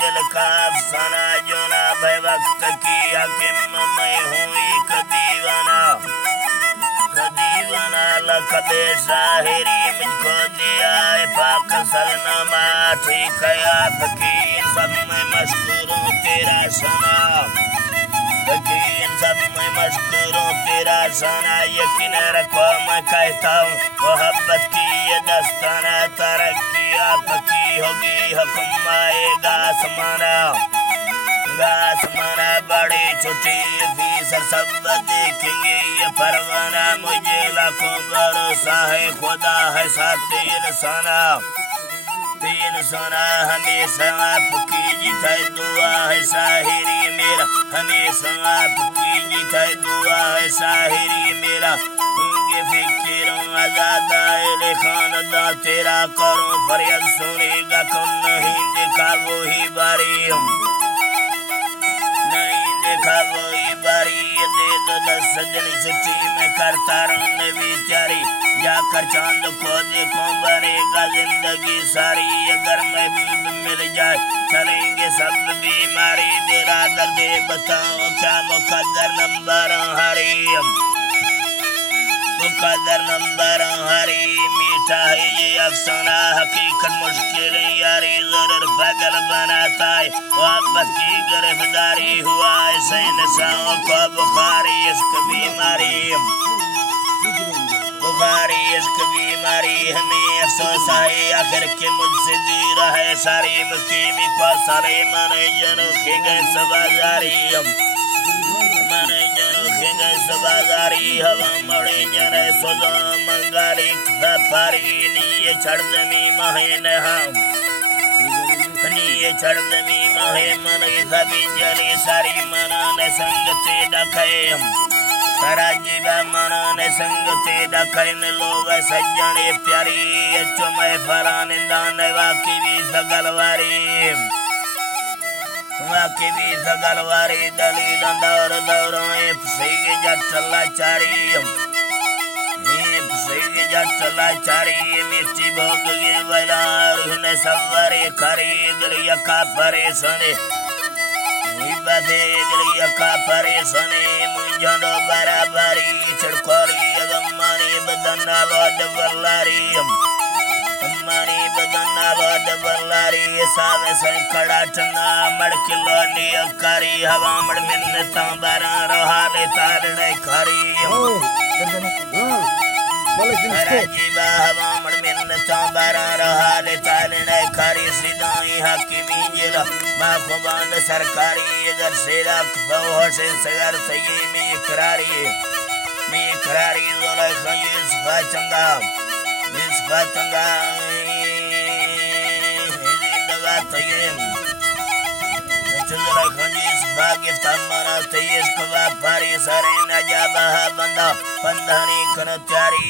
दिल का अफसाना जो ना भय वक्त की हकीम मैं हूँ एक दीवाना कदीवाना लकबे शाहिरी मुझको दिया है पाक सलनमा ठीक है आपकी सब में मशकूर हूँ तेरा सना यकीन सब में मशकूर हूँ तेरा सना यकीन रखो मैं कहता हूँ मोहब्बत की ये दस्ताना तरक्की आपकी होगी हुक्म आएगा आसमाना बड़ी छुट्टी फीसर सब देखेंगे ये परवाना मुझे लाखों भरोसा है खुदा है साथ तीन सोना हमेशा आपकी जीता दुआ है साहिरी मेरा हमेशा आपकी जीता दुआ है साहिरी मेरा उनके फिक्रों आजाद आए खानदा तेरा करूं फरियाद सुनेगा कौन नहीं देखा वही बारी नहीं देखा वही बारी दे दो 10 दिन छुट्टी में करता रहूं बेचारी जाकर चांद को देखूं बनेगा जिंदगी सारी अगर मैं भी मिल जाए चलेंगे सब बीमारी तेरा दर्द बताओ क्या मुकद्दर नंबर हरी मीठा है ये अफसाना हकीकत मुश्किल यारी जरूर पागल बनाता है मोहब्बत की गिरफ्तारी हुआ ऐसे नशाओं को बुखारी इश्क बीमारी हमें अफसोस है आखिर के मुझसे दूर है सारी मुकीमी को सारे माने जनोखे गए सबाजारी हवा मड़े जरे सोजा मंगारी पारी नीये छड़दमी महे नहा नीये छड़दमी महे मन सभी जली सारी मनाने संगते डखे सराजीबा मनाने संगते डखे न लोग सज्जने प्यारी चुमे फराने दाने वाकी भी सगलवारी दलील दौर दौरों सही जटला चारी मिर्ची भोग गे बलार न सवारे खरीद लिया का परेशानी बदे दिलिया का परेशानी मुझनो बराबरी छिड़कोरी अगमानी बदना वाद वल्लारी हमारी बदना वाद वल्लारी सावे से खड़ा टना मड़किलो नियकारी हवा मड़ मिन्नता बरा रोहाले तारने खरी राजीबा हवा मड़ मिन्नता बरा रोहाले तारने खरी सिदाई हकीमी जिला माखुबान सरकारी इधर से रख से सगर सही में इकरारी जोला खयूस फाचंगा जिंदगा तयम चंद्रा खंजीस भाग्य तमरा तेज कवा पारी सरे न जाबा बंदा पंधानी खन चारी